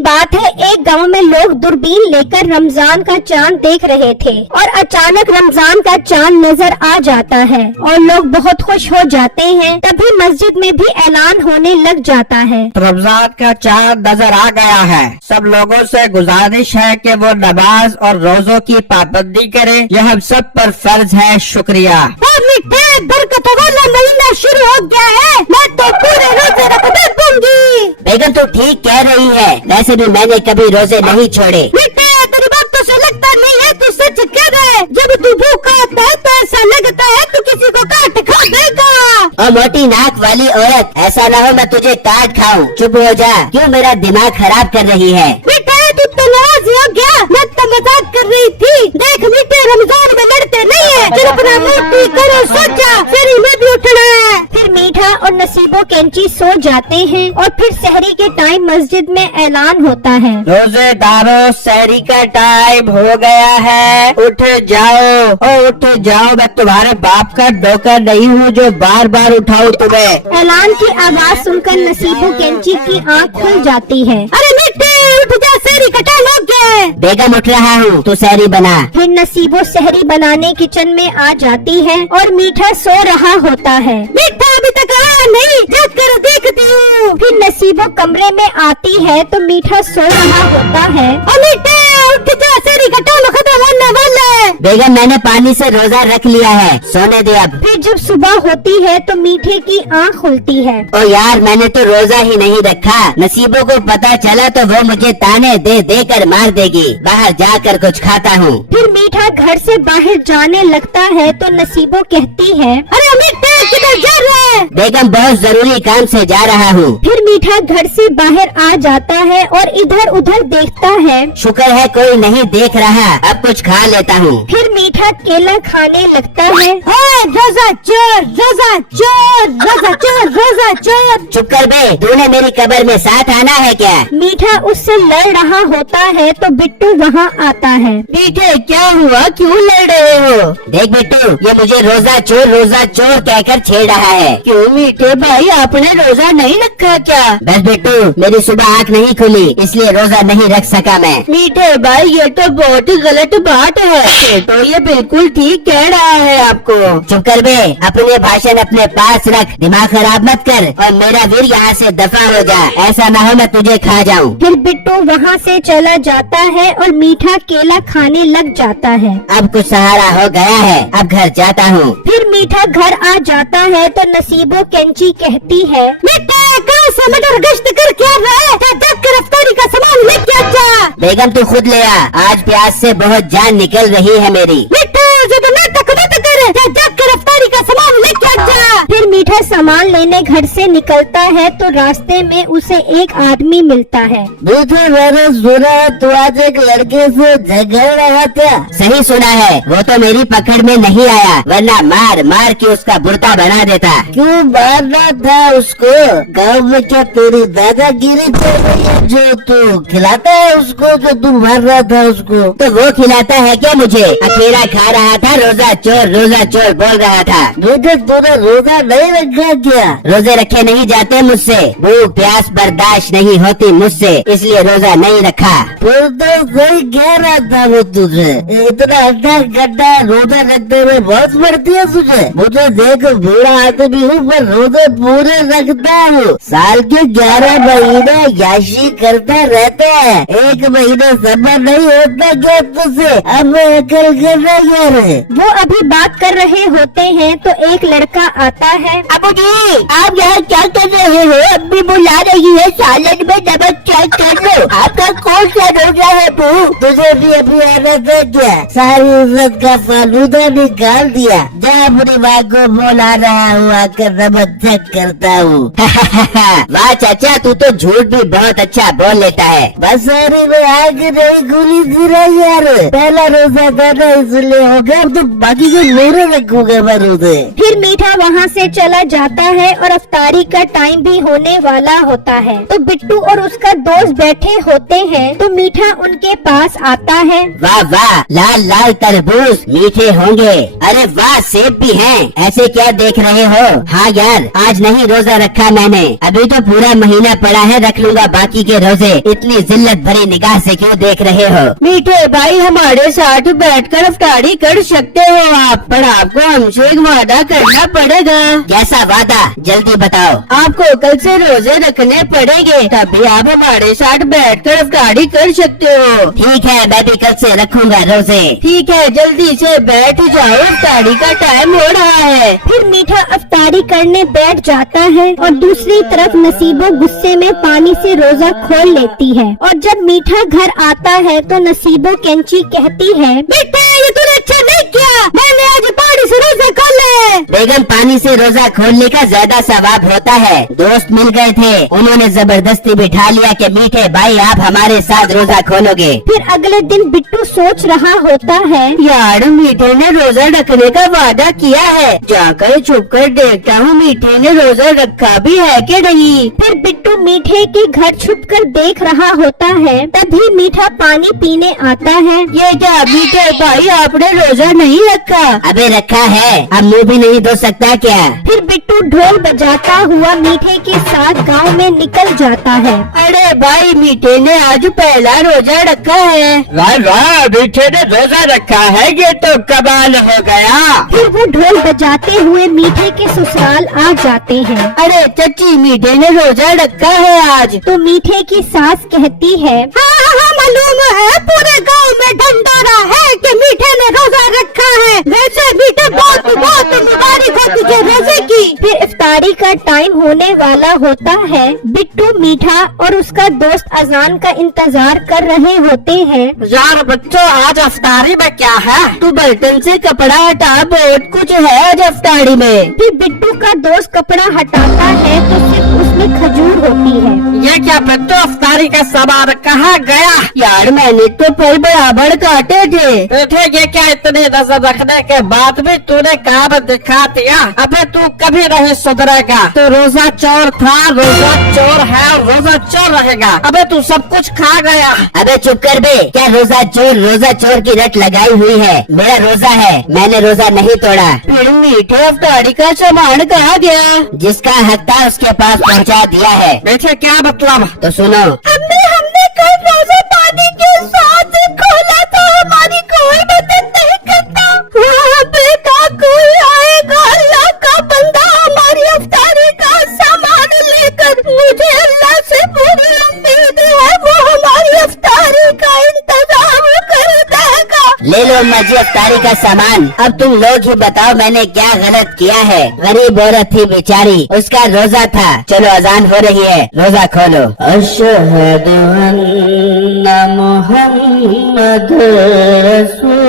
बात है, एक गांव में लोग दूरबीन लेकर रमजान का चांद देख रहे थे और अचानक रमजान का चांद नजर आ जाता है और लोग बहुत खुश हो जाते हैं। तभी मस्जिद में भी ऐलान होने लग जाता है, रमजान का चांद नजर आ गया है। सब लोगों से गुजारिश है कि वो नमाज और रोजों की पाबंदी करें, यह हम सब पर फर्ज है। शुक्रिया। बरकत वाला महीना शुरू हो गया है, मैं तो पूरे रोजे रख दूंगी। बेगम तो ठीक कह रही है, वैसे भी मैंने कभी रोजे नहीं छोड़े। तेरी बातों से लगता नहीं है तू सच कह रहा है। जब तू भूखा होता है तो ऐसा लगता है तू किसी को काट खा देगा। और मोटी नाक वाली औरत, ऐसा ना हो मैं तुझे काट खाऊं। चुप हो जा, क्यों मेरा दिमाग खराब कर रही है। तू तो नाराज हो गया, मैं तो मजाक कर रही थी। देख मीठे, रमजान में लड़ते नहीं है, फिर अपना मोटी करो सोचा, फिर में भी उठना है। फिर मीठा और नसीबो कैंची सो जाते हैं और फिर सहरी के टाइम मस्जिद में ऐलान होता है, रोजेदारों, सहरी का टाइम हो गया है, उठ जाओ और उठ जाओ। मैं तुम्हारे बाप का डोकर नहीं हूँ जो बार बार उठाऊं तुम्हें। ऐलान की आवाज सुनकर नसीबो कैंची की आँख खुल जाती है। अरे मीठे उठ जा, सहरी का टाइम हो गया है। बेगम उठ रहा हूँ, तू सहरी बना। फिर नसीबो सहरी बनाने किचन में आ जाती है और मीठा सो रहा होता है। मीठा अभी तक आया नहीं, जग कर देखती हूँ। फिर नसीबो कमरे में आती है तो मीठा सो रहा होता है। और मीठा उठ जा, सहरी का टाइम खत्म होने वाला है। बेगम मैंने पानी से रोजा रख लिया है, सोने दे अब। फिर जब सुबह होती है तो मीठे की आँख खुलती है। ओ यार, मैंने तो रोजा ही नहीं रखा। नसीबों को पता चला तो वो मुझे ताने दे दे कर मार देगी। बाहर जाकर कुछ खाता हूँ। फिर मीठा घर से बाहर जाने लगता है तो नसीबो कहती है, अरे मीठा किधर जा रहा है। बेगम बहुत जरूरी काम से जा रहा हूँ। फिर मीठा घर से बाहर आ जाता है और इधर उधर देखता है। शुक्र है कोई नहीं देख रहा, अब कुछ खा लेता हूँ। फिर मीठा केला खाने लगता है। रोजा चोर, रोजा चोर, रोजा चोर, रोजा चोर। चुप कर बे, तूने मेरी कब्र में साथ आना है क्या। मीठा उससे लड़ रहा होता है तो बिट्टू वहाँ आता है। मीठे क्या हुआ, क्यों लड़ रहे हो। देख बिट्टू, ये मुझे रोजा चोर कहकर छेड़ रहा है। क्यों मीठे भाई, आपने रोजा नहीं रखा क्या। बस बिट्टू, मेरी सुबह आँख नहीं खुली इसलिए रोजा नहीं रख सका मैं। मीठे भाई ये तो बहुत ही गलत बात है, तो ये बिल्कुल ठीक कह रहा है आपको। चुप कर बे, अपने भाषण अपने पास रख, दिमाग खराब मत कर और मेरा वीर यहाँ से दफा हो जा, ऐसा ना हो मैं तुझे खा जाऊँ। फिर बिट्टू वहाँ से चला जाता है और मीठा केला खाने लग जाता है। अब कुछ सहारा हो गया है, अब घर जाता हूँ। फिर मीठा घर आ जाता है तो नसीबो कैंची कहती है, मीठा कहाँ से मटर गश्त करके आ रहा है, गिरफ्तारी का सामान लेके आ जा। बेगम तू खुद ले आ, आज प्यास से बहुत जान निकल रही है मेरी। गिरफ्तारी का सामान लेके आ जा। फिर मीठा सामान लेने घर से निकलता है तो रास्ते में उसे एक आदमी मिलता है। मीठे मैंने सुना तू आज एक लड़के से झगड़ रहा था। सही सुना है, वो तो मेरी पकड़ में नहीं आया, वरना मार मार के उसका बुर्ता बना देता। क्यों मारना था उसको। गाँव में क्या तेरी दादागिरी चल रही है जो तू खिलाता है उसको, जो तू मार रहा था उसको। तो वो खिलाता है क्या मुझे, अकेला खा रहा था। रोजा चोर बोल रहा था। मुझे तूने रोजा नहीं रखा क्या। रोजे रखे नहीं जाते मुझसे, भूख प्यास बर्दाश्त नहीं होती मुझसे, इसलिए रोजा नहीं रखा। फिर तो सही कह रहा था वो तुझे, इतना अच्छा गड्ढा रोजा रखते हुए बहुत पड़ती है तुझे। मुझे देख बूढ़ा आदमी हूँ पर रोजे पूरे रखता हूँ। साल के 11 महीने याशी करता रहता है, एक महीने सबर नहीं होता क्या तुझे। अब अकल करना यार। वो अभी बात कर रहे होते हैं तो एक लड़का आता है। अबू जी, आप यहाँ क्या कर रहे हो। अम्मी बुला रही है, सालन में नमक चेक कर लो। आपका कौन सा रोजा है बू। तुझे भी अभी आना था क्या। सारी इज्जत का फालूदा निकाल दिया। जा अपनी माँ को बुला रहा हूँ, आकर नमक चेक करता हूँ। वाह चाचा, तू तो झूठ भी बहुत अच्छा बोल लेता है। बस सारी में आग नहीं खुली थी ना यार, पहला रोजा था ना इसलिए हो गया, तो बाकी के मेरे रखूंगा मैं रोजे। फिर मीठा वहाँ से चला चला जाता है और अफ्तारी का टाइम भी होने वाला होता है। तो बिट्टू और उसका दोस्त बैठे होते हैं तो मीठा उनके पास आता है। वाह वाह, लाल लाल तरबूज मीठे होंगे। अरे वाह, सेब भी हैं। ऐसे क्या देख रहे हो? हाँ यार, आज नहीं रोजा रखा मैंने। अभी तो पूरा महीना पड़ा है, रख लूंगा बाकी के रोजे। इतनी जिल्लत भरी निगाह से क्यों देख रहे हो? मीठे भाई, हमारे साथ बैठकर अफ्तारी कर सकते हो आप, पर आपको हमसे एक वादा करना पड़ेगा। कैसा वादा? जल्दी बताओ। आपको कल से रोजे रखने पड़ेंगे, तभी आप हमारे साथ बैठकर अफ्तारी कर सकते हो। ठीक है, मैं भी कल से रखूंगा रोजे। ठीक है, जल्दी से बैठ जाओ, अफ्तारी का टाइम हो रहा है। फिर मीठा अफ्तारी करने बैठ जाता है और दूसरी तरफ नसीबो गुस्से में पानी से रोजा खोल लेती है। और जब मीठा घर आता है तो नसीबो कैंची कहती है, बेटा ये तूने अच्छा नहीं किया, मैंने आज पानी से रोजा खोला है। बेगम, पानी से रोजा खोलने का ज्यादा सवाब होता है। दोस्त मिल गए थे, उन्होंने जबरदस्ती बिठा लिया कि मीठे भाई आप हमारे साथ रोजा खोलोगे। फिर अगले दिन बिट्टू सोच रहा होता है, यार मीठे ने रोजा रखने का वादा किया है, जाकर छुप कर देखता हूँ मीठे ने रोजा रखा भी है कि नहीं। फिर बिट्टू मीठे के घर छुपकर देख रहा होता है। तभी मीठा पानी पीने आता है। ये क्या मीठे भाई, आपने रोजा नहीं रखा? अबे रखा है, अब मुँह भी नहीं धो सकता क्या? फिर बिट्टू ढोल बजाता हुआ मीठे के साथ गांव में निकल जाता है। अरे भाई, मीठे ने आज पहला रोजा रखा है। वाह वाह, मीठे ने रोजा रखा है, ये तो कमाल हो गया। फिर वो ढोल बजाते हुए मीठे के ससुराल आ जाते हैं। अरे चची, मीठे ने रोजा रखा है आज। तो मीठे की सास कहती है, हाँ मालूम है, पूरे गांव में ढंढोरा है कि मीठे ने रोजा रखा है। वैसे मीठे बहुत बहुत मुबारक हो तुझे रोजे की। फिर इफ्तारी का टाइम होने वाला होता है। बिट्टू, मीठा और उसका दोस्त अजान का इंतजार कर रहे होते हैं। यार बच्चों, आज अफ्तारी में क्या है? तू बर्तन से कपड़ा हटा, बहुत कुछ है आज अफ्तारी में। फिर बिट्टू का दोस्त कपड़ा हटाता है तो सिर्फ उसमें खजूर होती है। ये क्या बच्चों, अफ्तारी का सामान कहाँ गया? यार मैंने तो फल बराबर काटे थे। बेटे ये क्या, इतनी नजर रखने के बाद भी तूने काम दिखा दिया। अबे तू कभी नहीं सुधरेगा। तो रोजा चोर था, रोजा चोर है, रोजा चोर रहेगा। अबे तू सब कुछ खा गया। अबे चुप कर बे, क्या रोजा चोर की रट लगाई हुई है? मेरा रोजा है, मैंने रोजा नहीं तोड़ा। फिर मीठे अफ्तारी का सामान कहाँ गया? जिसका हक था उसके पास पहुंचा दिया है। बेटे क्या मतलब? तो सुनो, हमने कल रोजा पानी के साथ खोला था, हमारी कोई मदद नहीं करता। वहाँ पे का कोई आएगा, अल्लाह का बंदा हमारी अफ्तारी का सामान लेकर। मुझे अल्लाह से पूरी उम्मीद है, वो हमारी अफ्तारी का इंतजाम कर देगा। ले लो मजी अफ्तारी का सामान। अब तुम लोग ही बताओ मैंने क्या गलत किया है? गरीब औरत थी बेचारी, उसका रोजा था। चलो अजान हो रही है, रोजा खोलो। अशहदु अन्ना मुहम्मद रसूल